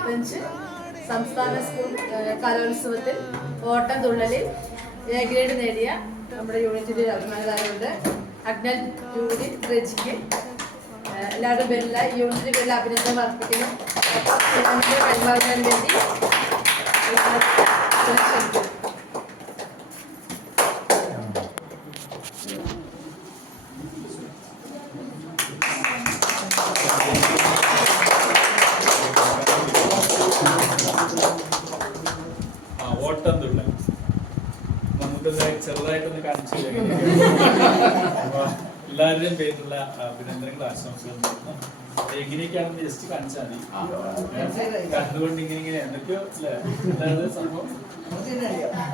ഇരുപത്തഞ്ച് സംസ്ഥാന സ്കൂൾ കലോത്സവത്തിൽ ഓട്ടം തുള്ളലിൽ എ ഗ്രേഡ് നേടിയ നമ്മുടെ യൂണിറ്റിന്റെ അഭിമാനകാരുണ്ട് അഗ്നൽ ജൂലി റജിക്ക് എല്ലാവരുടെ പേരില ഈ യൂണിറ്റിന്റെ പേരിൽ അഭിനന്ദനം അർപ്പിക്കുന്നു. കൈമാറാൻ വേണ്ടി. നമുക്ക് ചെറുതായിട്ടൊന്ന് കാണിച്ചു എല്ലാവരുടെയും പേരിലുള്ള അഭിനന്ദനങ്ങൾ ആശംസകളും എങ്ങനെയൊക്കെയാണെന്ന് ജസ്റ്റ് കാണിച്ചാൽ മതി. കണ്ടുകൊണ്ട് ഇങ്ങനെ ഇങ്ങനെ എന്തൊക്കെയോ അല്ലേ? സംഭവം?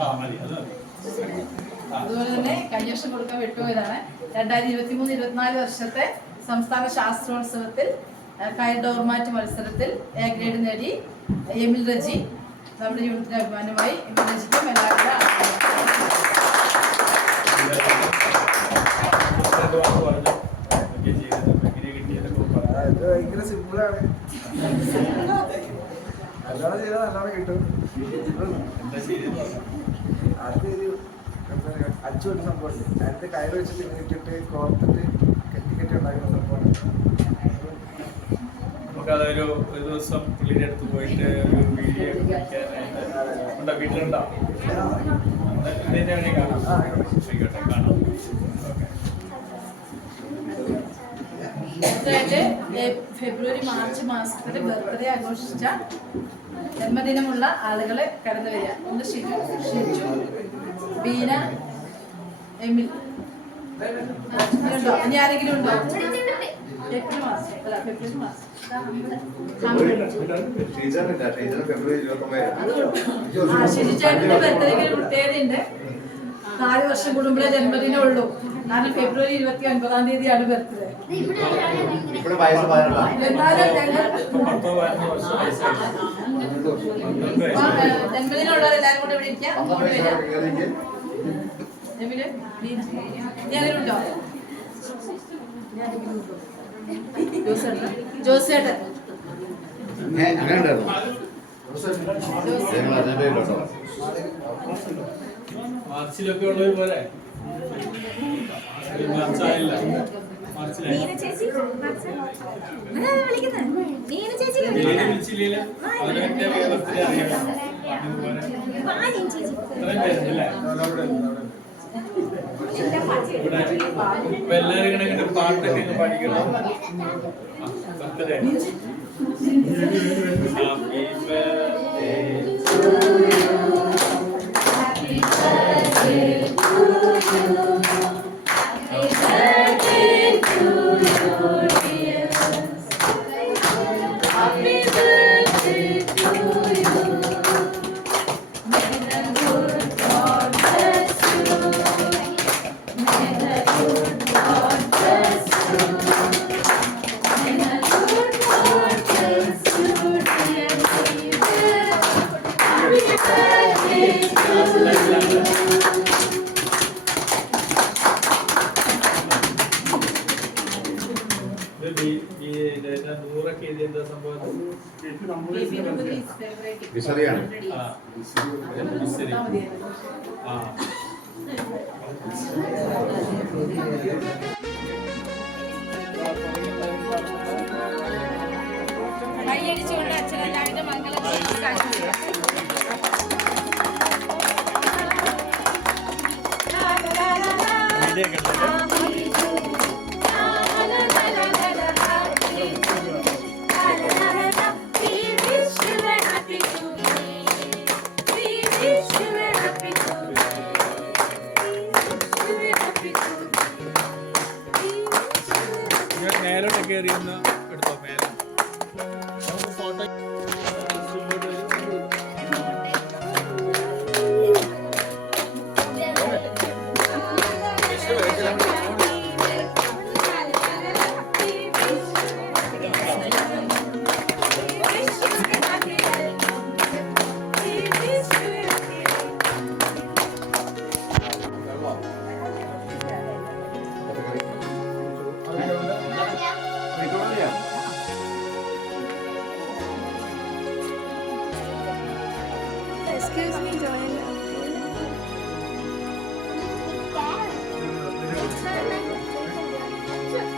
ആ മതി അത് മതി. അതുപോലെ തന്നെ കഴിഞ്ഞ വർഷം കൊടുക്കാൻ വിട്ടുപോയതാണ്. രണ്ടായിരത്തി ഇരുപത്തി മൂന്ന് ഇരുപത്തിനാല് വർഷത്തെ സംസ്ഥാന ശാസ്ത്രോത്സവത്തിൽ കയർ ഡോർമാറ്റ് മത്സരത്തിൽ എ ഗ്രേഡ് നേടി എമിൽ റജി. നമ്മുടെ യൂണിറ്റിന്റെ അഭിമാനമായി എമിൽ റജിക്കും എല്ലാവരുടെ രണ്ട് വാക്ക് പറഞ്ഞു എന്തൊക്കെ ചെയ്തത് എങ്ങനെ കിട്ടിയതൊക്കെ ഇത് ഭയങ്കര സിമ്പിളാണ് നല്ലോണം ചെയ്താൽ നല്ലോണം കിട്ടും. എന്താ ചെയ്തത് അത് ഒരു അച്ചു ഒരു അതിന്റെ കയറ് വെച്ചിട്ട് ഇട്ടിട്ട് കോർത്തിട്ട് കെട്ടി കെട്ടി ഉണ്ടാക്കുന്ന സംഭവമാണ് നമുക്കതൊരു ഒരു ദിവസം പുള്ളിയുടെ അടുത്ത് പോയിട്ട് ഒരു വീഡിയോ ഒക്കെ പിടിക്കാനായിട്ട് ഉണ്ടോ? വീട്ടിലുണ്ടോ? ഇതിന്റെ കാണാം. ആയിക്കോട്ടെ കാണാം. അടുത്തതായിട്ട് ഫെബ്രുവരി മാർച്ച് മാസത്തിൽ ബർത്ത്ഡേ ആഘോഷിച്ച ജന്മദിനമുള്ള ആളുകളെ കടന്നു വരിക. ഒന്ന് ഷിജു ഷിജു ബീന എമിൽ. ഉണ്ടോ? ഇനി ആരെങ്കിലും ഉണ്ടോ? ഏപ്രിൽ മാസം. അല്ല ഫെബ്രുവരി മാസം. ഫെബ്രുവരി ബർത്ത്ഡേക്ക് ഒരു പ്രത്യേകതയുണ്ട്. നാല് വർഷം കൂടുമ്പോഴേ ജന്മദിനം ഉള്ളൂ. കാരണം ഫെബ്രുവരി ഇരുപത്തി ഒൻപതാം തീയതിയാണ് ബർത്ത്ഡേ. ഇവിടെ വയസ്സ് പതിനെട്ടാണ് ജന്മദിനമുള്ളവരെല്ലാരും കൂടെ ഇവിടെ ഇരിക്കാം. ജോസേട്ടൻ. ജോസേട്ടൻ അങ്ങനെ ഉണ്ടായിരുന്നു. മാർച്ചിലൊക്കെ ഉള്ളവർ മാർച്ചായില്ല. നീന ചേച്ചി? വിളിക്കുന്നത് നീന ചേച്ചി ഇപ്പൊ എല്ലാരും ഇങ്ങനെ ഇതാ നൂറൊക്കെ ഇത് എന്താ സംഭവം? കൈയടിച്ചുകൊണ്ട് അച്ഛനെല്ലാവരുടെ മംഗളം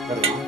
Got it.